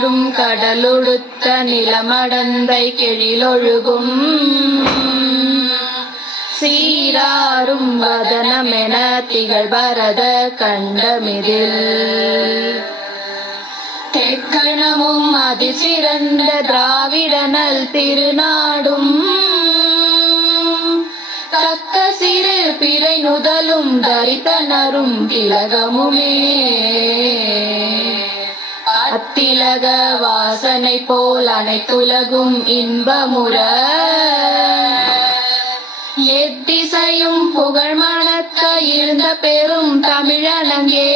நாரும் கடலுடுத்த நிலமடந்தை கெழிலொழுகும் சீராரும் வதனமென திகழ் பரத கண்டமிதில் தெக்கணமும் அதிசிறந்த திராவிடனல் திருநாடும் தக்க சிறு பிறை நுதலும் தரித்தனரும் திலகமுமே அத்திலக வாசனை போல் அனைத்துலகும் இன்பமுற எத்திசையும் புகழ் மணக்க இருந்த பெரும் தமிழனங்கே